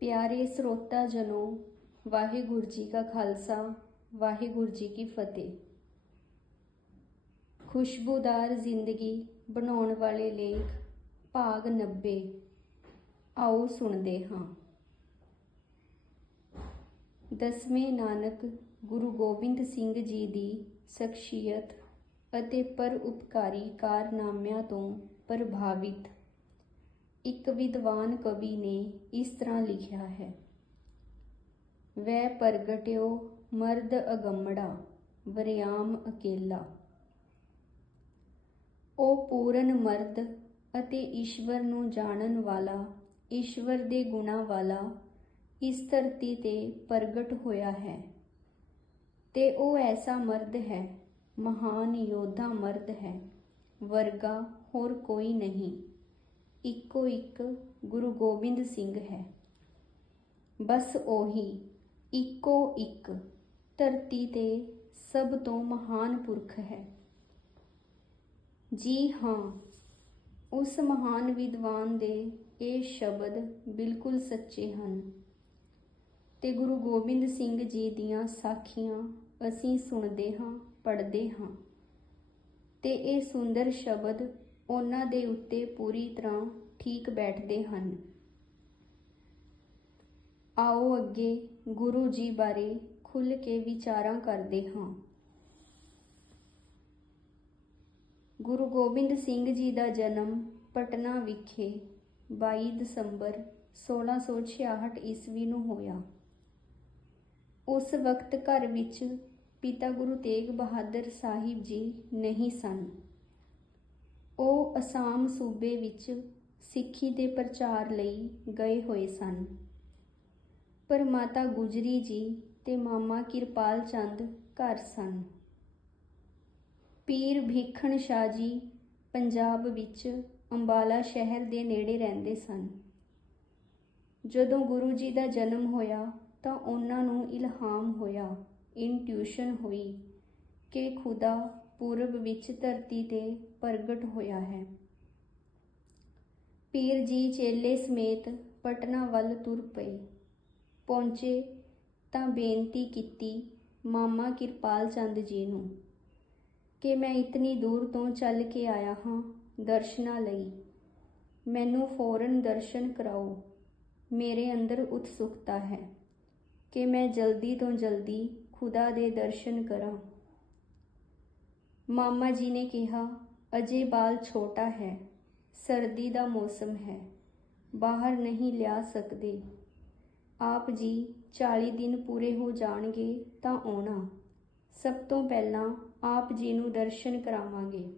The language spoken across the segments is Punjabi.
ਪਿਆਰੇ ਸਰੋਤਾ ਜਨੋ, ਵਾਹਿਗੁਰੂ ਜੀ ਕਾ ਖਾਲਸਾ, ਵਾਹਿਗੁਰੂ ਜੀ ਕੀ ਫਤਿਹ। ਖੁਸ਼ਬੂਦਾਰ ਜ਼ਿੰਦਗੀ ਬਣਾਉਣ ਵਾਲੇ ਲੇਖ, ਭਾਗ 90 ਆਓ ਸੁਣਦੇ ਹਾਂ। ਦਸਵੇਂ ਨਾਨਕ ਗੁਰੂ ਗੋਬਿੰਦ ਸਿੰਘ ਜੀ ਦੀ ਸ਼ਖਸੀਅਤ ਅਤੇ ਪਰ ਉਪਕਾਰੀ ਕਾਰਨਾਮਿਆਂ ਤੋਂ ਪ੍ਰਭਾਵਿਤ ਇੱਕ ਵਿਦਵਾਨ ਕਵੀ ਨੇ ਇਸ ਤਰ੍ਹਾਂ ਲਿਖਿਆ ਹੈ, ਵੈ ਪ੍ਰਗਟਿਓ ਮਰਦ ਅਗੰਮੜਾ, ਵਰਿਆਮ ਅਕੇਲਾ। ਉਹ ਪੂਰਨ ਮਰਦ ਅਤੇ ਈਸ਼ਵਰ ਨੂੰ ਜਾਣਨ ਵਾਲਾ, ਈਸ਼ਵਰ ਦੇ ਗੁਣਾ ਵਾਲਾ ਇਸ ਧਰਤੀ ਤੇ ਪ੍ਰਗਟ ਹੋਇਆ ਹੈ। ਤੇ ਉਹ ਐਸਾ ਮਰਦ ਹੈ, ਮਹਾਨ ਯੋਧਾ ਮਰਦ ਹੈ, ਵਰਗਾ ਹੋਰ ਕੋਈ ਨਹੀਂ। ਇੱਕੋ ਇੱਕ ਗੁਰੂ ਗੋਬਿੰਦ ਸਿੰਘ ਹੈ। ਬਸ ਉਹੀ ਇੱਕੋ ਇੱਕ ਧਰਤੀ ਤੇ ਸਭ ਤੋਂ ਮਹਾਨ ਪੁਰਖ ਹੈ। ਜੀ ਹਾਂ, ਉਸ ਮਹਾਨ ਵਿਦਵਾਨ ਦੇ ਇਹ ਸ਼ਬਦ ਬਿਲਕੁਲ ਸੱਚੇ ਹਨ। ਤੇ ਗੁਰੂ ਗੋਬਿੰਦ ਸਿੰਘ ਜੀ ਦੀਆਂ ਸਾਖੀਆਂ ਅਸੀਂ ਸੁਣਦੇ ਹਾਂ, ਪੜ੍ਹਦੇ ਹਾਂ। ਤੇ ਇਹ ਸੁੰਦਰ ਸ਼ਬਦ ਉਹਨਾਂ ਦੇ ਉੱਤੇ ਪੂਰੀ ਤਰ੍ਹਾਂ ਠੀਕ ਬੈਠਦੇ ਹਨ। ਆਓ ਅੱਗੇ ਗੁਰੂ ਜੀ ਬਾਰੇ ਖੁੱਲ੍ਹ ਕੇ ਵਿਚਾਰਾਂ ਕਰਦੇ ਹਾਂ। ਗੁਰੂ ਗੋਬਿੰਦ ਸਿੰਘ ਜੀ ਦਾ ਜਨਮ ਪਟਨਾ ਵਿਖੇ 22 ਦਸੰਬਰ 1666 ਈਸਵੀ ਨੂੰ ਹੋਇਆ। ਉਸ ਵਕਤ ਘਰ ਵਿੱਚ ਪਿਤਾ ਗੁਰੂ ਤੇਗ ਬਹਾਦਰ ਸਾਹਿਬ ਜੀ ਨਹੀਂ ਸਨ। ਉਹ ਅਸਾਮ ਸੂਬੇ ਵਿੱਚ ਸਿੱਖੀ ਦੇ ਪ੍ਰਚਾਰ ਲਈ ਗਏ ਹੋਏ ਸਨ। ਪਰ ਮਾਤਾ ਗੁਜਰੀ ਜੀ ਤੇ ਮਾਮਾ ਕਿਰਪਾਲ ਚੰਦ ਘਰ ਸਨ। ਪੀਰ ਭੀਖਣ ਸ਼ਾਹ ਜੀ ਪੰਜਾਬ ਵਿੱਚ ਅੰਬਾਲਾ ਸ਼ਹਿਰ ਦੇ ਨੇੜੇ ਰਹਿੰਦੇ ਸਨ। ਜਦੋਂ ਗੁਰੂ ਜੀ ਦਾ ਜਨਮ ਹੋਇਆ ਤਾਂ ਉਹਨਾਂ ਨੂੰ ਇਲਹਾਮ ਹੋਇਆ। ਇਨਟਿਊਸ਼ਨ ਹੋਈ ਕਿ ਖੁਦਾ ਪੂਰਬ ਵਿੱਚ ਧਰਤੀ ਤੇ ਪ੍ਰਗਟ ਹੋਇਆ ਹੈ। ਪੀਰ ਜੀ ਚੇਲੇ ਸਮੇਤ ਪਟਨਾ ਵੱਲ ਤੁਰ ਪਏ। ਪਹੁੰਚੇ ਤਾਂ ਬੇਨਤੀ ਕੀਤੀ, ਮਾਮਾ ਕਿਰਪਾਲ ਚੰਦ ਜੀ ਨੂੰ, ਕਿ ਮੈਂ ਇਤਨੀ ਦੂਰ ਤੋਂ ਚੱਲ ਕੇ ਆਇਆ ਹਾਂ ਦਰਸ਼ਨਾਂ ਲਈ। ਮੈਨੂੰ ਫੌਰਨ ਦਰਸ਼ਨ ਕਰਾਓ। ਮੇਰੇ ਅੰਦਰ ਉਤਸੁਕਤਾ ਹੈ ਕਿ ਮੈਂ ਜਲਦੀ ਤੋਂ ਜਲਦੀ ਖੁਦਾ ਦੇ ਦਰਸ਼ਨ ਕਰਾਂ। ਮਾਮਾ ਜੀ ਨੇ ਕਿਹਾ, ਅਜੇ ਬਾਲ ਛੋਟਾ ਹੈ, ਸਰਦੀ ਦਾ ਮੌਸਮ ਹੈ, ਬਾਹਰ ਨਹੀਂ ਲਿਆ ਸਕਦੇ। ਆਪ ਜੀ 40 ਦਿਨ ਪੂਰੇ ਹੋ ਜਾਣਗੇ ਤਾਂ ਆਉਣਾ। ਸਭ ਤੋਂ ਪਹਿਲਾਂ ਆਪ ਜੀ ਨੂੰ ਦਰਸ਼ਨ ਕਰਾਵਾਂਗੇ।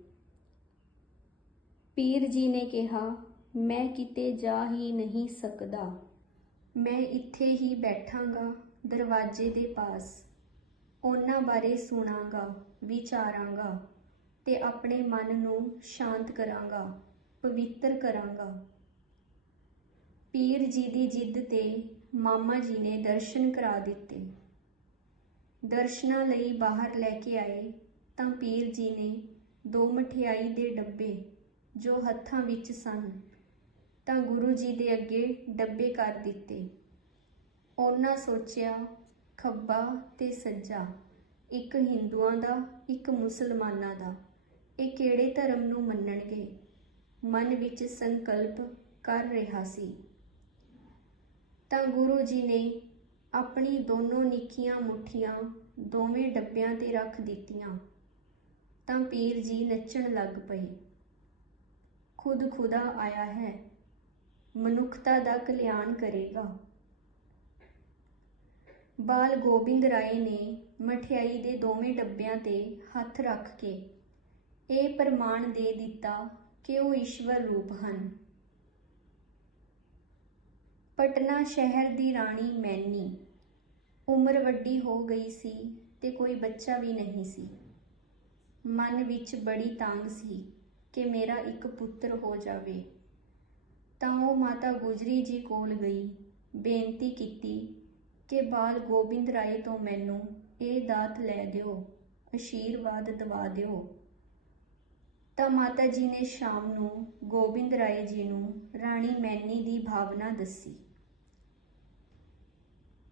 ਪੀਰ ਜੀ ਨੇ ਕਿਹਾ, ਮੈਂ ਕਿਤੇ ਜਾ ਹੀ ਨਹੀਂ ਸਕਦਾ। ਮੈਂ ਇੱਥੇ ਹੀ ਬੈਠਾਂਗਾ, ਦਰਵਾਜ਼ੇ ਦੇ ਪਾਸ। ਉਹਨਾਂ ਬਾਰੇ ਸੁਣਾਂਗਾ, ਵਿਚਾਰਾਂਗਾ ਤੇ ਆਪਣੇ ਮਨ ਨੂੰ ਸ਼ਾਂਤ ਕਰਾਂਗਾ, ਪਵਿੱਤਰ ਕਰਾਂਗਾ। ਪੀਰ ਜੀ ਦੀ ਜਿੱਦ ਤੇ ਮਾਮਾ ਜੀ ਨੇ ਦਰਸ਼ਨ ਕਰਾ ਦਿੱਤੇ। ਦਰਸ਼ਨਾਂ ਲਈ ਬਾਹਰ ਲੈ ਕੇ ਆਏ ਤਾਂ ਪੀਰ ਜੀ ਨੇ ਦੋ ਮਠਿਆਈ ਦੇ ਡੱਬੇ ਜੋ ਹੱਥਾਂ ਵਿੱਚ ਸਨ, ਤਾਂ ਗੁਰੂ ਜੀ ਦੇ ਅੱਗੇ ਡੱਬੇ ਕਰ ਦਿੱਤੇ। ਉਹਨਾਂ ਸੋਚਿਆ ਖੱਬਾ ਤੇ ਸੱਜਾ, ਇੱਕ ਹਿੰਦੂਆਂ ਦਾ, ਇੱਕ ਮੁਸਲਮਾਨਾਂ ਦਾ। ਇਹ ਕਿਹੜੇ ਧਰਮ ਨੂੰ ਮੰਨਣਗੇ? ਮਨ ਵਿੱਚ ਸੰਕਲਪ ਕਰ ਰਿਹਾ ਸੀ। ਤਾਂ ਗੁਰੂ ਜੀ ਨੇ ਆਪਣੀ ਦੋਨੋਂ ਨਿੱਕੀਆਂ ਮੁੱਠੀਆਂ ਦੋਵੇਂ ਡੱਬਿਆਂ ਤੇ ਰੱਖ ਦਿੱਤੀਆਂ। ਤਾਂ ਪੀਰ ਜੀ ਨੱਚਣ ਲੱਗ ਪਏ। ਖੁਦ ਖੁਦਾ ਆਇਆ ਹੈ। ਮਨੁੱਖਤਾ ਦਾ ਕਲਿਆਣ ਕਰੇਗਾ। ਬਾਲ ਗੋਬਿੰਦ ਰਾਏ ਨੇ ਮਠਿਆਈ ਦੇ ਦੋਵੇਂ ਡੱਬਿਆਂ ਤੇ ਹੱਥ ਰੱਖ ਕੇ ਇਹ ਪ੍ਰਮਾਣ ਦੇ ਦਿੱਤਾ ਕਿ ਉਹ ਈਸ਼ਵਰ ਰੂਪ ਹਨ। ਪਟਨਾ ਸ਼ਹਿਰ ਦੀ ਰਾਣੀ ਮੈਨੀ। ਉਮਰ ਵੱਡੀ ਹੋ ਗਈ ਸੀ ਤੇ ਕੋਈ ਬੱਚਾ ਵੀ ਨਹੀਂ ਸੀ। ਮਨ ਵਿੱਚ ਬੜੀ ਤਾਂਗ ਸੀ ਕਿ ਮੇਰਾ ਇੱਕ ਪੁੱਤਰ ਹੋ ਜਾਵੇ। ਤਾਂ ਉਹ ਮਾਤਾ ਗੁਜਰੀ ਜੀ ਕੋਲ ਗਈ, ਬੇਨਤੀ ਕੀਤੀ ਕਿ ਬਾਲ ਗੋਬਿੰਦ ਰਾਏ ਤੋਂ ਮੈਨੂੰ ਇਹ ਦਾਤ ਲੈ ਦਿਓ, ਅਸ਼ੀਰਵਾਦ ਦਵਾ ਦਿਓ। ਤਾਂ ਮਾਤਾ ਜੀ ਨੇ ਸ਼ਾਮ ਨੂੰ ਗੋਬਿੰਦ ਰਾਏ ਜੀ ਨੂੰ ਰਾਣੀ ਮੈਨੀ ਦੀ ਭਾਵਨਾ ਦੱਸੀ।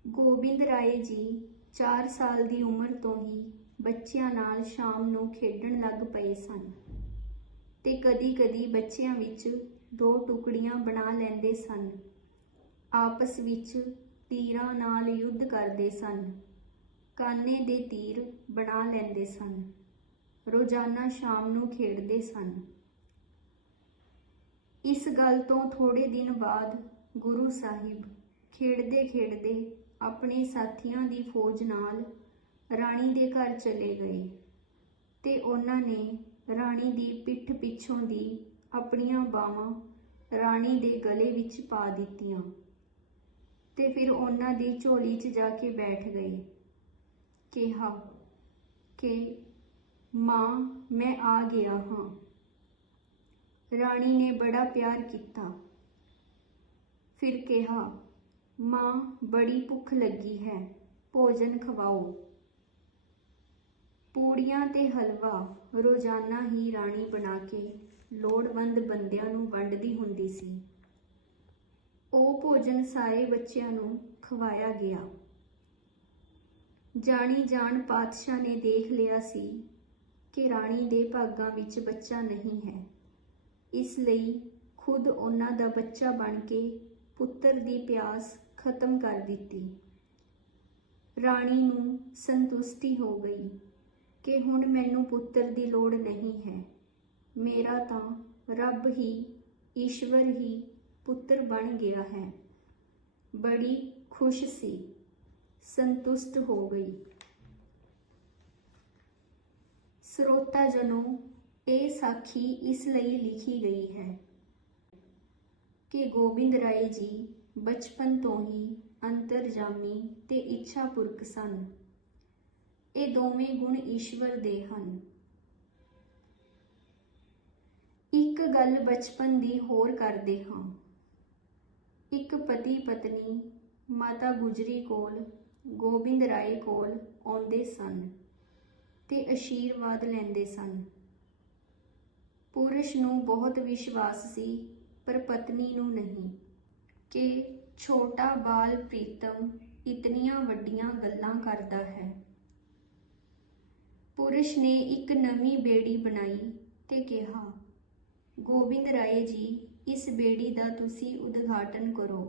ਗੋਬਿੰਦ ਰਾਏ ਜੀ 4 ਸਾਲ ਦੀ ਉਮਰ ਤੋਂ ਹੀ ਬੱਚਿਆਂ ਨਾਲ ਸ਼ਾਮ ਨੂੰ ਖੇਡਣ ਲੱਗ ਪਏ ਸਨ ਤੇ ਕਦੀ-ਕਦੀ ਬੱਚਿਆਂ ਵਿੱਚ ਦੋ ਟੁਕੜੀਆਂ ਬਣਾ ਲੈਂਦੇ ਸਨ। ਆਪਸ ਵਿੱਚ ਤੀਰਾਂ ਨਾਲ ਯੁੱਧ ਕਰਦੇ ਸਨ। ਕਾਨੇ ਦੇ ਤੀਰ ਬਣਾ ਲੈਂਦੇ ਸਨ। ਰੋਜ਼ਾਨਾ ਸ਼ਾਮ ਨੂੰ ਖੇਡਦੇ ਸਨ। ਇਸ ਗੱਲ ਤੋਂ ਥੋੜੇ ਦਿਨ ਬਾਅਦ ਗੁਰੂ ਸਾਹਿਬ ਖੇਡਦੇ ਖੇਡਦੇ ਆਪਣੇ ਸਾਥੀਆਂ ਦੀ ਫੌਜ ਨਾਲ ਰਾਣੀ ਦੇ ਘਰ ਚਲੇ ਗਏ ਤੇ ਉਹਨਾਂ ਨੇ ਰਾਣੀ ਦੀ ਪਿੱਠ ਪਿੱਛੋਂ ਦੀ ਆਪਣੀਆਂ ਬਾਹਾਂ ਰਾਣੀ ਦੇ ਗਲੇ ਵਿੱਚ ਪਾ ਦਿੱਤੀਆਂ। ਤੇ ਫਿਰ ਉਹਨਾਂ ਦੀ ਝੋਲੀ 'ਚ ਜਾ ਕੇ ਬੈਠ ਗਏ ਕਿਹਾ, ਕਿ ਮਾਂ, ਮੈਂ ਆ ਗਿਆ ਹਾਂ। ਰਾਣੀ ਨੇ ਬੜਾ ਪਿਆਰ ਕੀਤਾ। ਫਿਰ ਕਿਹਾ, ਮਾਂ, ਬੜੀ ਭੁੱਖ ਲੱਗੀ ਹੈ, ਭੋਜਨ ਖਵਾਓ। ਪੂੜੀਆਂ ਤੇ ਹਲਵਾ, ਰੋਜ਼ਾਨਾ ਹੀ ਰਾਣੀ ਬਣਾ ਕੇ ਲੋੜਵੰਦ ਬੰਦਿਆਂ ਨੂੰ ਵੰਡਦੀ ਹੁੰਦੀ ਸੀ। ਉਹ ਭੋਜਨ ਸਾਰੇ ਬੱਚਿਆਂ ਨੂੰ ਖਵਾਇਆ ਗਿਆ। ਜਾਣੀ ਜਾਣ ਪਾਤਸ਼ਾਹ ਨੇ ਦੇਖ ਲਿਆ ਸੀ ਕਿ ਰਾਣੀ ਦੇ ਭਾਗਾਂ ਵਿੱਚ ਬੱਚਾ ਨਹੀਂ ਹੈ। ਇਸ ਲਈ ਖੁਦ ਉਹਨਾਂ ਦਾ ਬੱਚਾ ਬਣ ਕੇ ਪੁੱਤਰ ਦੀ ਪਿਆਸ ਖਤਮ ਕਰ ਦਿੱਤੀ। ਰਾਣੀ ਨੂੰ ਸੰਤੁਸ਼ਟੀ ਹੋ ਗਈ ਕਿ ਹੁਣ ਮੈਨੂੰ ਪੁੱਤਰ ਦੀ ਲੋੜ ਨਹੀਂ ਹੈ। ਮੇਰਾ ਤਾਂ ਰੱਬ ਹੀ, ਈਸ਼ਵਰ ਹੀ ਪੁੱਤਰ ਬਣ ਗਿਆ ਹੈ। ਬੜੀ ਖੁਸ਼ ਸੀ। ਸੰਤੁਸ਼ਟ ਹੋ ਗਈ। ਸਰੋਤਾ ਜਨੋ ਇਹ ਸਾਖੀ ਇਸ ਲਈ ਲਿਖੀ ਗਈ ਹੈ ਕਿ ਗੋਬਿੰਦ ਰਾਏ ਜੀ ਬਚਪਨ ਤੋਂ ਹੀ ਅੰਤਰਜਾਮੀ ਤੇ ਇੱਛਾ ਪੁਰਖ ਸਨ। ਇਹ ਦੋਵੇਂ ਗੁਣ ਈਸ਼ਵਰ ਦੇ ਹਨ। ਇੱਕ ਗੱਲ ਬਚਪਨ ਦੀ ਹੋਰ ਕਰਦੇ ਹਾਂ। ਇੱਕ ਪਤੀ ਪਤਨੀ ਮਾਤਾ ਗੁਜਰੀ ਕੋਲ, ਗੋਬਿੰਦ ਰਾਏ ਕੋਲ ਆਉਂਦੇ ਸਨ ਤੇ ਅਸ਼ੀਰਵਾਦ ਲੈਂਦੇ ਸਨ। ਪੁਰਸ਼ ਨੂੰ ਬਹੁਤ ਵਿਸ਼ਵਾਸ ਸੀ, ਪਰ ਪਤਨੀ ਨੂੰ ਨਹੀਂ ਕਿ ਛੋਟਾ ਬਾਲ ਪ੍ਰੀਤਮ ਇਤਨੀਆਂ ਵੱਡੀਆਂ ਗੱਲਾਂ ਕਰਦਾ ਹੈ। ਪੁਰਸ਼ ਨੇ ਇੱਕ ਨਵੀਂ ਬੇੜੀ ਬਣਾਈ ਤੇ ਕਿਹਾ, ਗੋਬਿੰਦ ਰਾਏ ਜੀ ਇਸ ਬੇੜੀ ਦਾ ਤੁਸੀਂ ਉਦਘਾਟਨ ਕਰੋ।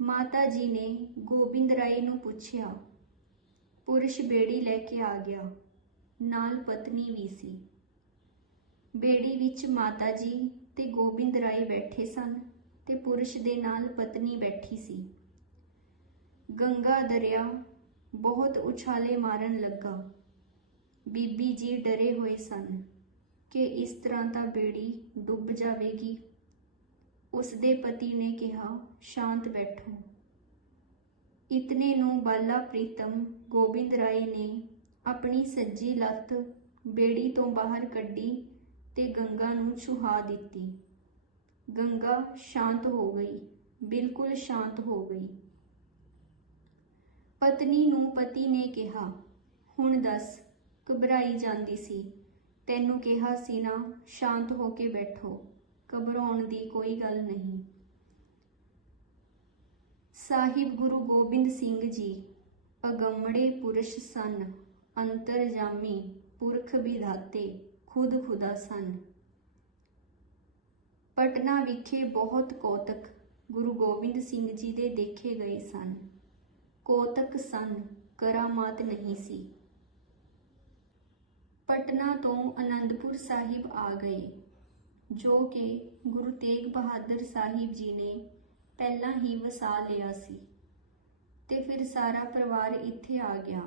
ਮਾਤਾ ਜੀ ਨੇ ਗੋਬਿੰਦ ਰਾਏ ਨੂੰ ਪੁੱਛਿਆ, ਪੁਰਸ਼ ਬੇੜੀ ਲੈ ਕੇ ਆ ਗਿਆ, ਨਾਲ ਪਤਨੀ ਵੀ ਸੀ। ਬੇੜੀ ਵਿੱਚ ਮਾਤਾ ਜੀ ਤੇ ਗੋਬਿੰਦ ਰਾਏ ਬੈਠੇ ਸਨ ਤੇ ਪੁਰਸ਼ ਦੇ ਨਾਲ ਪਤਨੀ ਬੈਠੀ ਸੀ। ਗੰਗਾ ਦਰਿਆ ਬਹੁਤ ਉਛਾਲੇ ਮਾਰਨ ਲੱਗਾ। ਬੀਬੀ ਜੀ ਡਰੇ ਹੋਏ ਸਨ। ਕਿ ਇਸ ਤਰ੍ਹਾਂ ਤਾਂ ਬੇੜੀ ਡੁੱਬ ਜਾਵੇਗੀ। ਉਸ ਦੇ ਪਤੀ ਨੇ ਕਿਹਾ, ਸ਼ਾਂਤ ਬੈਠੋ। ਇਤਨੇ ਨੂੰ ਬਾਲਾ ਪ੍ਰੀਤਮ ਗੋਬਿੰਦ ਰਾਏ ਨੇ ਆਪਣੀ ਸੱਜੀ ਲੱਤ ਬੇੜੀ ਤੋਂ ਬਾਹਰ ਕੱਢੀ ਤੇ ਗੰਗਾ ਨੂੰ ਛੁਹਾ ਦਿੱਤੀ। ਗੰਗਾ ਸ਼ਾਂਤ ਹੋ ਗਈ, ਬਿਲਕੁਲ ਸ਼ਾਂਤ ਹੋ ਗਈ। ਪਤਨੀ ਨੂੰ ਪਤੀ ਨੇ ਕਿਹਾ, ਹੁਣ ਦੱਸ, ਘਬਰਾਈ ਜਾਂਦੀ ਸੀ? ਤੈਨੂੰ ਕਿਹਾ ਸੀ ਨਾ, ਸ਼ਾਂਤ ਹੋ ਕੇ ਬੈਠੋ, ਘਬਰਾਉਣ ਦੀ ਕੋਈ ਗੱਲ ਨਹੀਂ। ਸਾਹਿਬ ਗੁਰੂ ਗੋਬਿੰਦ ਸਿੰਘ ਜੀ, ਅਗੰਮੜੇ ਪੁਰਸ਼ ਸਨ, ਅੰਤਰਜਾਮੀ ਪੁਰਖ ਵਿਧਾਤੇ ਖੁਦ ਖੁਦਾ ਸਨ। ਪਟਨਾ ਵਿਖੇ ਬਹੁਤ ਕੋਤਕ ਗੁਰੂ ਗੋਬਿੰਦ ਸਿੰਘ ਜੀ ਦੇ ਦੇਖੇ ਗਏ ਸਨ। ਕੋਤਕ ਸਨ, ਕਰਾਮਾਤ ਨਹੀਂ ਸੀ। ਪਟਨਾ ਤੋਂ ਅਨੰਦਪੁਰ ਸਾਹਿਬ ਆ ਗਏ, ਜੋ ਕਿ ਗੁਰੂ ਤੇਗ ਬਹਾਦਰ ਸਾਹਿਬ ਜੀ ਨੇ ਪਹਿਲਾਂ ਹੀ ਵਸਾ ਲਿਆ ਸੀ ਤੇ ਫਿਰ ਸਾਰਾ ਪਰਿਵਾਰ ਇੱਥੇ ਆ ਗਿਆ।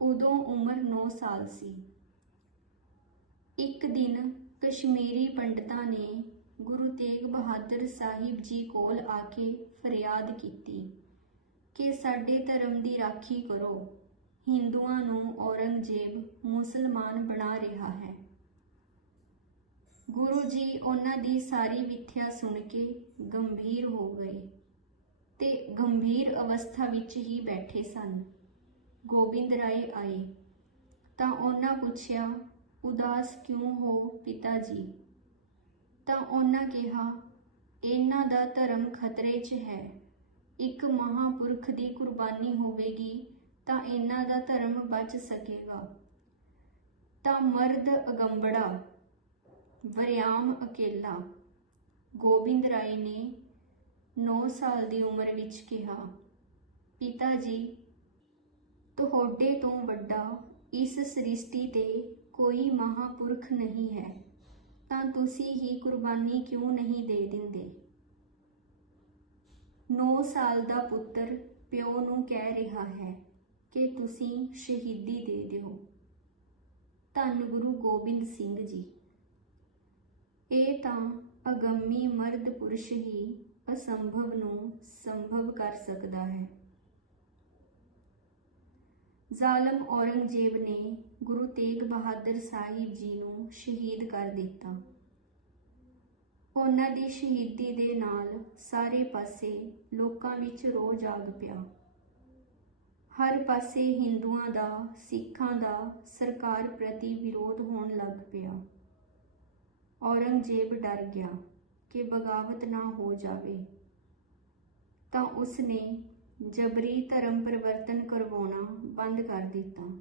ਉਦੋਂ ਉਮਰ 9 ਸਾਲ ਸੀ। ਇੱਕ ਦਿਨ ਕਸ਼ਮੀਰੀ ਪੰਡਤਾਂ ਨੇ ਗੁਰੂ ਤੇਗ ਬਹਾਦਰ ਸਾਹਿਬ ਜੀ ਕੋਲ ਆ ਕੇ ਫਰਿਆਦ ਕੀਤੀ ਕਿ ਸਾਡੇ ਧਰਮ ਦੀ ਰਾਖੀ ਕਰੋ। ਹਿੰਦੂਆਂ ਨੂੰ ਔਰੰਗਜ਼ੇਬ ਮੁਸਲਮਾਨ ਬਣਾ ਰਿਹਾ ਹੈ। ਗੁਰੂ ਜੀ ਉਹਨਾਂ ਦੀ ਸਾਰੀ ਵਿਥਿਆ ਸੁਣ ਕੇ ਗੰਭੀਰ ਹੋ ਗਏ ਤੇ ਗੰਭੀਰ ਅਵਸਥਾ ਵਿੱਚ ਹੀ ਬੈਠੇ ਸਨ। ਗੋਬਿੰਦ ਰਾਏ ਆਏ, ਤਾਂ ਉਹਨਾਂ ਪੁੱਛਿਆ, ਉਦਾਸ ਕਿਉਂ ਹੋ ਪਿਤਾ ਜੀ? ਤਾਂ ਉਹਨਾਂ ਕਿਹਾ, ਇਹਨਾਂ ਦਾ ਧਰਮ ਖਤਰੇ 'ਚ ਹੈ। ਇੱਕ ਮਹਾਪੁਰਖ ਦੀ ਕੁਰਬਾਨੀ ਹੋਵੇਗੀ ਤਾਂ ਇਹਨਾਂ ਦਾ ਧਰਮ ਬਚ ਸਕੇਗਾ। ਤਾਂ ਮਰਦ ਅਗੰਬੜਾ, ਵਰਿਆਮ ਅਕੇਲਾ। ਗੋਬਿੰਦ ਰਾਏ ਨੇ 9 ਸਾਲ ਦੀ ਉਮਰ ਵਿੱਚ ਕਿਹਾ, ਪਿਤਾ ਜੀ, ਤੁਹਾਡੇ ਤੋਂ ਵੱਡਾ ਇਸ ਸ੍ਰਿਸ਼ਟੀ ਤੇ ਕੋਈ ਮਹਾਪੁਰਖ ਨਹੀਂ ਹੈ। ਤਾਂ ਤੁਸੀਂ ਹੀ ਕੁਰਬਾਨੀ ਕਿਉਂ ਨਹੀਂ ਦੇ ਦਿੰਦੇ? 9 ਸਾਲ ਦਾ ਪੁੱਤਰ ਪਿਓ ਨੂੰ ਕਹਿ ਰਿਹਾ ਹੈ ਕਿ ਤੁਸੀਂ ਸ਼ਹੀਦੀ ਦੇ ਦਿਓ। ਧੰਨ ਗੁਰੂ ਗੋਬਿੰਦ ਸਿੰਘ ਜੀ। ਇਹ ਤਾਂ ਅਗੰਮੀ ਮਰਦ ਪੁਰਸ਼ ਹੀ ਅਸੰਭਵ ਨੂੰ ਸੰਭਵ ਕਰ ਸਕਦਾ ਹੈ। ਜ਼ਾਲਮ ਔਰੰਗਜ਼ੇਬ ਨੇ ਗੁਰੂ ਤੇਗ ਬਹਾਦਰ ਸਾਹਿਬ ਜੀ ਨੂੰ ਸ਼ਹੀਦ ਕਰ ਦਿੱਤਾ। ਉਹਨਾਂ ਦੀ ਸ਼ਹੀਦੀ ਦੇ ਨਾਲ ਸਾਰੇ ਪਾਸੇ ਲੋਕਾਂ ਵਿੱਚ ਰੋਹ ਜਾਗ ਪਿਆ। ਹਰ ਪਾਸੇ ਹਿੰਦੂਆਂ ਦਾ, ਸਿੱਖਾਂ ਦਾ ਸਰਕਾਰ ਪ੍ਰਤੀ ਵਿਰੋਧ ਹੋਣ ਲੱਗ ਪਿਆ। ਔਰੰਗਜ਼ੇਬ ਡਰ ਗਿਆ ਕਿ ਬਗਾਵਤ ਨਾ ਹੋ ਜਾਵੇ। ਤਾਂ ਉਸਨੇ ਜਬਰੀ ਧਰਮ ਪਰਿਵਰਤਨ ਕਰਵਾਉਣਾ ਬੰਦ ਕਰ ਦਿੱਤਾ।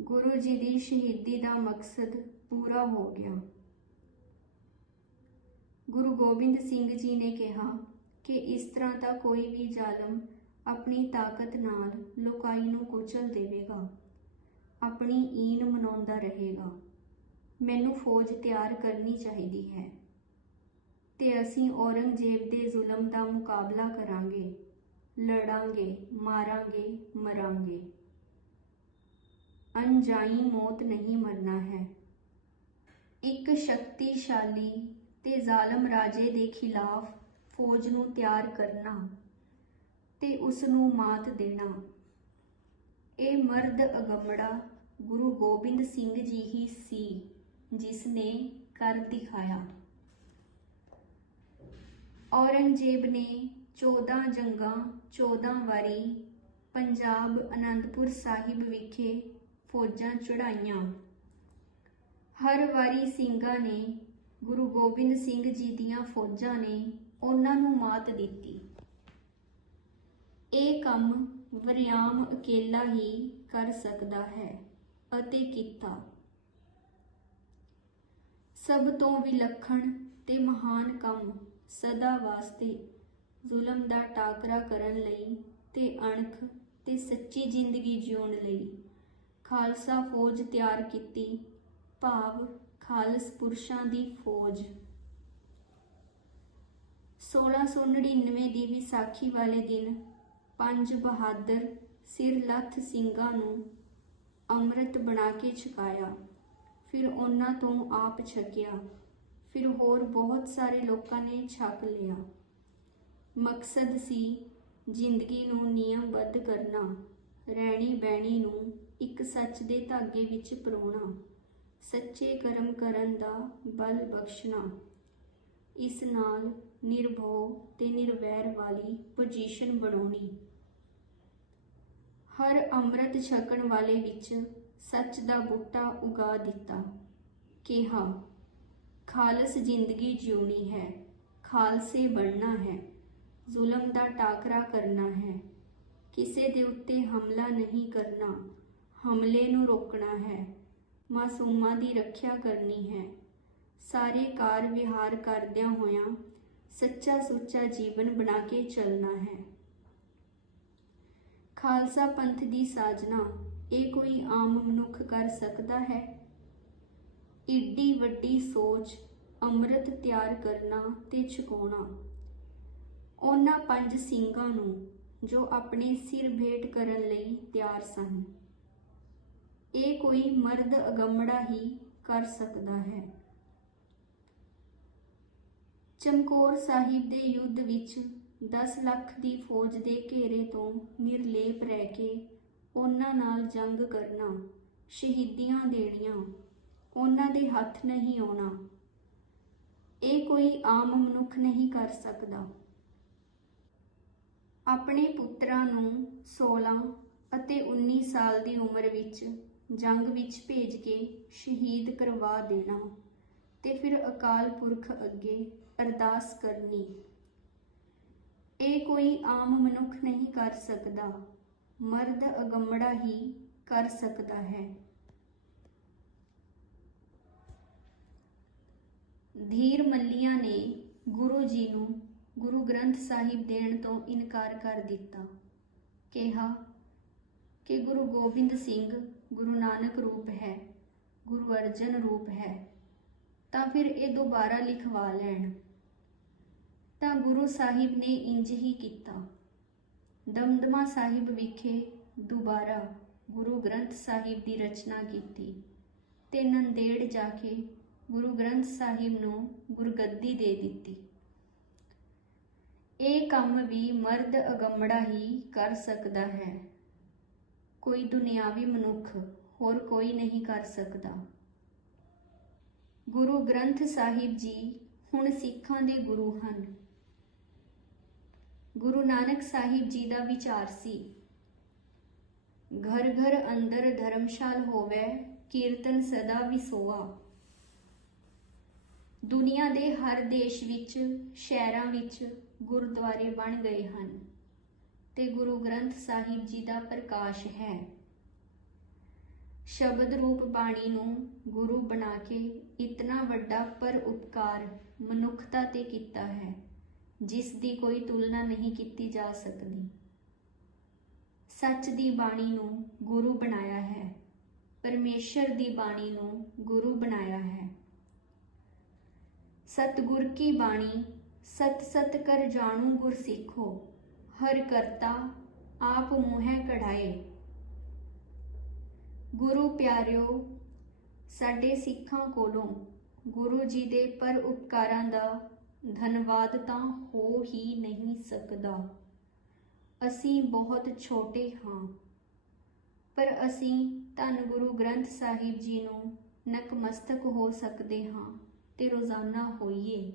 ਗੁਰੂ ਜੀ ਦੀ ਸ਼ਹੀਦੀ ਦਾ ਮਕਸਦ ਪੂਰਾ ਹੋ ਗਿਆ। ਗੁਰੂ ਗੋਬਿੰਦ ਸਿੰਘ ਜੀ ਨੇ ਕਿਹਾ ਕਿ ਇਸ ਤਰ੍ਹਾਂ ਤਾਂ ਕੋਈ ਵੀ ਜ਼ਾਲਮ ਆਪਣੀ ਤਾਕਤ ਨਾਲ ਲੋਕਾਈ ਨੂੰ ਕੁਚਲ ਦੇਵੇਗਾ। ਆਪਣੀ ਈਨ ਮਨਾਉਂਦਾ ਰਹੇਗਾ। ਮੈਨੂੰ ਫੌਜ ਤਿਆਰ ਕਰਨੀ ਚਾਹੀਦੀ ਹੈ ਤੇ ਅਸੀਂ ਔਰੰਗਜ਼ੇਬ ਦੇ ਜ਼ੁਲਮ ਦਾ ਮੁਕਾਬਲਾ ਕਰਾਂਗੇ, ਲੜਾਂਗੇ, ਮਾਰਾਂਗੇ, ਮਰਾਂਗੇ। ਅਣਜਾਈ ਮੌਤ ਨਹੀਂ ਮਰਨਾ ਹੈ। ਇੱਕ ਸ਼ਕਤੀਸ਼ਾਲੀ ਤੇ ਜ਼ਾਲਮ ਰਾਜੇ ਦੇ ਖਿਲਾਫ ਫੌਜ ਨੂੰ ਤਿਆਰ ਕਰਨਾ ਤੇ ਉਸ ਨੂੰ ਮਾਤ ਦੇਣਾ। ਇਹ ਮਰਦ ਅਗੰਮੜਾ ਗੁਰੂ ਗੋਬਿੰਦ ਸਿੰਘ ਜੀ ਹੀ ਸੀ, ਜਿਸ ਨੇ ਕਰ ਦਿਖਾਇਆ। ਔਰੰਗਜ਼ੇਬ ਨੇ 14 ਜੰਗਾਂ 14 ਵਾਰੀ ਪੰਜਾਬ ਅਨੰਦਪੁਰ ਸਾਹਿਬ ਵਿਖੇ ਫੌਜਾਂ ਚੜਾਈਆਂ ਹਰ ਵਾਰੀ ਸਿੰਘਾਂ ਨੇ ਗੁਰੂ ਗੋਬਿੰਦ ਸਿੰਘ ਜੀ ਦੀਆਂ ਫੌਜਾਂ ਨੇ ਉਹਨਾਂ ਨੂੰ ਮਾਤ ਦਿੱਤੀ। ਇਹ ਕੰਮ ਵਰਿਆਮ ਅਕੇਲਾ ਹੀ ਕਰ ਸਕਦਾ ਹੈ ਅਤੇ ਕੀਤਾ। ਸਭ ਤੋਂ ਵਿਲੱਖਣ ਤੇ ਮਹਾਨ ਕੰਮ ਸਦਾ ਵਾਸਤੇ ਜ਼ੁਲਮ ਦਾ ਟਾਕਰਾ ਕਰਨ ਲਈ ਤੇ ਅਣਖ ਤੇ ਸੱਚੀ ਜ਼ਿੰਦਗੀ ਜਿਉਣ ਲਈ ਖਾਲਸਾ ਫੌਜ ਤਿਆਰ ਕੀਤੀ, ਭਾਵ ਖਾਲਸ ਪੁਰਸ਼ਾਂ ਦੀ ਫੌਜ। 1699 ਦੀ ਵਿਸਾਖੀ ਵਾਲੇ ਦਿਨ ਪੰਜ ਬਹਾਦਰ ਸਿਰ ਲੱਥ ਸਿੰਘਾਂ ਨੂੰ ਅੰਮ੍ਰਿਤ ਬਣਾ ਕੇ ਛਕਾਇਆ। ਫਿਰ ਉਹਨਾਂ ਤੋਂ ਆਪ ਛਕਿਆ। ਫਿਰ ਹੋਰ ਬਹੁਤ ਸਾਰੇ ਲੋਕਾਂ ਨੇ ਛਕ ਲਿਆ। ਮਕਸਦ ਸੀ ਜ਼ਿੰਦਗੀ ਨੂੰ ਨਿਯਮਬੱਧ ਕਰਨਾ ਰਹਿਣੀ ਬਹਿਣੀ ਨੂੰ ਇੱਕ ਸੱਚ ਦੇ ਧਾਗੇ ਵਿੱਚ ਪਰੋਣਾ, ਸੱਚੇ ਕਰਮ ਕਰਨ ਦਾ ਬਲ ਬਖਸ਼ਣਾ। ਇਸ ਨਾਲ ਨਿਰਭਉ ਤੇ ਨਿਰਵੈਰ ਵਾਲੀ ਪੋਜੀਸ਼ਨ ਬਣਾਉਣੀ। ਹਰ ਅੰਮ੍ਰਿਤ ਛਕਣ ਵਾਲੇ ਵਿੱਚ ਸੱਚ ਦਾ ਬੂਟਾ ਉਗਾ ਦਿੱਤਾ। ਕਿਹਾ, ਖਾਲਸ ਜ਼ਿੰਦਗੀ ਜਿਉਣੀ ਹੈ, ਖਾਲਸੇ ਬਣਨਾ ਹੈ, ਜ਼ੁਲਮ ਦਾ ਟਾਕਰਾ ਕਰਨਾ ਹੈ। ਕਿਸੇ ਦੇ ਉੱਤੇ ਹਮਲਾ ਨਹੀਂ ਕਰਨਾ, ਹਮਲੇ ਨੂੰ ਰੋਕਣਾ ਹੈ। ਮਾਸੂਮਾਂ ਦੀ ਰੱਖਿਆ ਕਰਨੀ ਹੈ। ਸਾਰੇ ਕਾਰ ਵਿਹਾਰ ਕਰਦਿਆਂ ਹੋਇਆਂ ਸੱਚਾ ਸੁੱਚਾ ਜੀਵਨ ਬਣਾ ਕੇ ਚੱਲਣਾ ਹੈ। ਖਾਲਸਾ ਪੰਥ ਦੀ ਸਾਜਨਾ, ਇਹ ਕੋਈ ਆਮ ਮਨੁੱਖ ਕਰ ਸਕਦਾ ਹੈ? ਏਡੀ ਵੱਡੀ ਸੋਚ, ਅੰਮ੍ਰਿਤ ਤਿਆਰ ਕਰਨਾ ਤੇ ਛਕਾਉਣਾ। ਉਹਨਾਂ ਪੰਜ ਸਿੰਘਾਂ ਨੂੰ ਜੋ ਆਪਣੇ ਸਿਰ ਭੇਟ ਕਰਨ ਲਈ ਤਿਆਰ ਸਨ। ਇਹ ਕੋਈ ਮਰਦ ਅਗੰਮੜਾ ਹੀ ਕਰ ਸਕਦਾ ਹੈ। ਚਮਕੌਰ ਸਾਹਿਬ ਦੇ ਯੁੱਧ ਵਿੱਚ 10 ਲੱਖ ਦੀ ਫੌਜ ਦੇ ਘੇਰੇ ਤੋਂ ਨਿਰਲੇਪ ਰਹਿ ਕੇ ਉਹਨਾਂ ਨਾਲ ਜੰਗ ਕਰਨਾ, ਸ਼ਹੀਦੀਆਂ ਦੇਣੀਆਂ, ਉਹਨਾਂ ਦੇ ਹੱਥ ਨਹੀਂ ਆਉਣਾ। ਇਹ ਕੋਈ ਆਮ ਮਨੁੱਖ ਨਹੀਂ ਕਰ ਸਕਦਾ। ਆਪਣੇ ਪੁੱਤਰਾਂ ਨੂੰ 16 ਅਤੇ 19 ਸਾਲ ਦੀ ਉਮਰ ਵਿੱਚ ਜੰਗ ਵਿੱਚ ਭੇਜ ਕੇ ਸ਼ਹੀਦ ਕਰਵਾ ਦੇਣਾ ਤੇ ਫਿਰ ਅਕਾਲ ਪੁਰਖ ਅੱਗੇ ਅਰਦਾਸ ਕਰਨੀ। ਇਹ ਕੋਈ ਆਮ ਮਨੁੱਖ ਨਹੀਂ ਕਰ ਸਕਦਾ। ਮਰਦ ਅਗੰਮੜਾ ਹੀ ਕਰ ਸਕਦਾ ਹੈ। ਧੀਰ ਮੱਲੀਆਂ ਨੇ ਗੁਰੂ ਜੀ ਨੂੰ ਗੁਰੂ ਗ੍ਰੰਥ ਸਾਹਿਬ ਦੇਣ ਤੋਂ ਇਨਕਾਰ ਕਰ ਦਿੱਤਾ। ਕਿਹਾ ਕਿ ਗੁਰੂ ਗੋਬਿੰਦ ਸਿੰਘ ਗੁਰੂ ਨਾਨਕ ਰੂਪ ਹੈ, ਗੁਰੂ ਅਰਜਨ ਰੂਪ ਹੈ, ਤਾਂ ਫਿਰ ਇਹ ਦੁਬਾਰਾ ਲਿਖਵਾ ਲੈਣ। ਤਾਂ ਗੁਰੂ ਸਾਹਿਬ ਨੇ ਇੰਜ ਹੀ ਕੀਤਾ। ਦਮਦਮਾ ਸਾਹਿਬ ਵਿਖੇ ਦੁਬਾਰਾ ਗੁਰੂ ਗ੍ਰੰਥ ਸਾਹਿਬ ਦੀ ਰਚਨਾ ਕੀਤੀ ਤੇ ਨੰਦੇੜ ਜਾ ਕੇ ਗੁਰੂ ਗ੍ਰੰਥ ਸਾਹਿਬ ਨੂੰ ਗੁਰਗੱਦੀ ਦੇ ਦਿੱਤੀ। ਇਹ ਕੰਮ ਵੀ ਮਰਦ ਅਗੰਮੜਾ ਹੀ ਕਰ ਸਕਦਾ ਹੈ। ਕੋਈ ਦੁਨਿਆਵੀ ਮਨੁੱਖ ਹੋਰ ਕੋਈ ਨਹੀਂ ਕਰ ਸਕਦਾ। ਗੁਰੂ ਗ੍ਰੰਥ ਸਾਹਿਬ ਜੀ ਹੁਣ ਸਿੱਖਾਂ ਦੇ ਗੁਰੂ ਹਨ। ਗੁਰੂ ਨਾਨਕ ਸਾਹਿਬ ਜੀ ਦਾ ਵਿਚਾਰ ਸੀ। ਘਰ ਘਰ ਅੰਦਰ ਧਰਮਸ਼ਾਲ ਹੋਵੇ, ਕੀਰਤਨ ਸਦਾ ਵਿਸੋਆ। ਦੁਨੀਆ ਦੇ ਹਰ ਦੇਸ਼ ਵਿੱਚ, ਸ਼ਹਿਰਾਂ ਵਿੱਚ ਗੁਰਦੁਆਰੇ ਬਣ ਗਏ ਹਨ ਤੇ ਗੁਰੂ ਗ੍ਰੰਥ ਸਾਹਿਬ ਜੀ ਦਾ ਪ੍ਰਕਾਸ਼ ਹੈ। ਸ਼ਬਦ ਰੂਪ ਬਾਣੀ ਨੂੰ ਗੁਰੂ ਬਣਾ ਕੇ ਇਤਨਾ ਵੱਡਾ ਪਰ ਉਪਕਾਰ ਮਨੁੱਖਤਾ ਤੇ ਕੀਤਾ ਹੈ। ਜਿਸ ਦੀ ਕੋਈ ਤੁਲਨਾ ਨਹੀਂ ਕੀਤੀ ਜਾ ਸਕਦੀ। ਸੱਚ ਦੀ ਬਾਣੀ ਨੂੰ ਗੁਰੂ ਬਣਾਇਆ ਹੈ। ਪਰਮੇਸ਼ਰ ਦੀ ਬਾਣੀ ਨੂੰ ਗੁਰੂ ਬਣਾਇਆ ਹੈ। ਸਤਿਗੁਰ ਕੀ ਬਾਣੀ, ਸਤ ਸਤ ਕਰ ਜਾਣੂ ਗੁਰ ਸਿੱਖੋ, ਹਰ ਕਰਤਾ ਆਪ ਮੂਹੈ ਕਢਾਏ। ਗੁਰੂ ਪਿਆਰਿਓ, ਸਾਡੇ ਸਿੱਖਾਂ ਕੋਲੋਂ ਗੁਰੂ ਜੀ ਦੇ ਪਰ ਉਪਕਾਰਾਂ ਦਾ ਧੰਨਵਾਦ ਤਾਂ ਹੋ ਹੀ ਨਹੀਂ ਸਕਦਾ। ਅਸੀਂ ਬਹੁਤ ਛੋਟੇ ਹਾਂ, ਪਰ ਅਸੀਂ ਧੰਨ ਗੁਰੂ ਗ੍ਰੰਥ ਸਾਹਿਬ ਜੀ ਨੂੰ ਨਕਮਸਤਕ ਹੋ ਸਕਦੇ ਹਾਂ ਤੇ ਰੋਜ਼ਾਨਾ ਹੋਈਏ,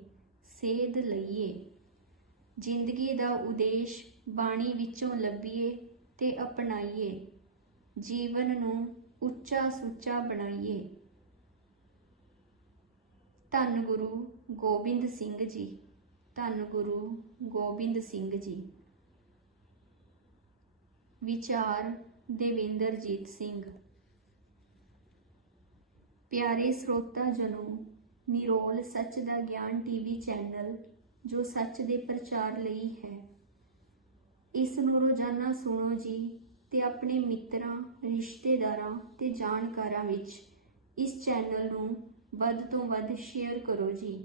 ਸੇਧ ਲਈਏ। ਜ਼ਿੰਦਗੀ ਦਾ ਉਦੇਸ਼ ਬਾਣੀ ਵਿੱਚੋਂ ਲੱਭੀਏ ਤੇ ਅਪਣਾਈਏ, ਜੀਵਨ ਨੂੰ ਉੱਚਾ ਸੁੱਚਾ ਬਣਾਈਏ। ਧੰਨ ਗੁਰੂ ਗੋਬਿੰਦ ਸਿੰਘ ਜੀ। ਧੰਨ ਗੁਰੂ ਗੋਬਿੰਦ ਸਿੰਘ ਜੀ। ਵਿਚਾਰ ਦੇਵਿੰਦਰਜੀਤ ਸਿੰਘ। ਪਿਆਰੇ ਸਰੋਤਾ ਜਨੋ, ਨਿਰੋਲ ਸੱਚ ਦਾ ਗਿਆਨ ਟੀਵੀ ਚੈਨਲ, ਜੋ ਸੱਚ ਦੇ ਪ੍ਰਚਾਰ ਲਈ ਹੈ। ਇਸ ਨੂੰ ਰੋਜ਼ਾਨਾ ਸੁਣੋ ਜੀ ਤੇ ਆਪਣੇ ਮਿੱਤਰਾਂ, ਰਿਸ਼ਤੇਦਾਰਾਂ ਤੇ ਜਾਣਕਾਰਾਂ ਵਿੱਚ ਇਸ ਚੈਨਲ ਨੂੰ ਵੱਧ ਤੋਂ ਵੱਧ ਸ਼ੇਅਰ ਕਰੋ ਜੀ।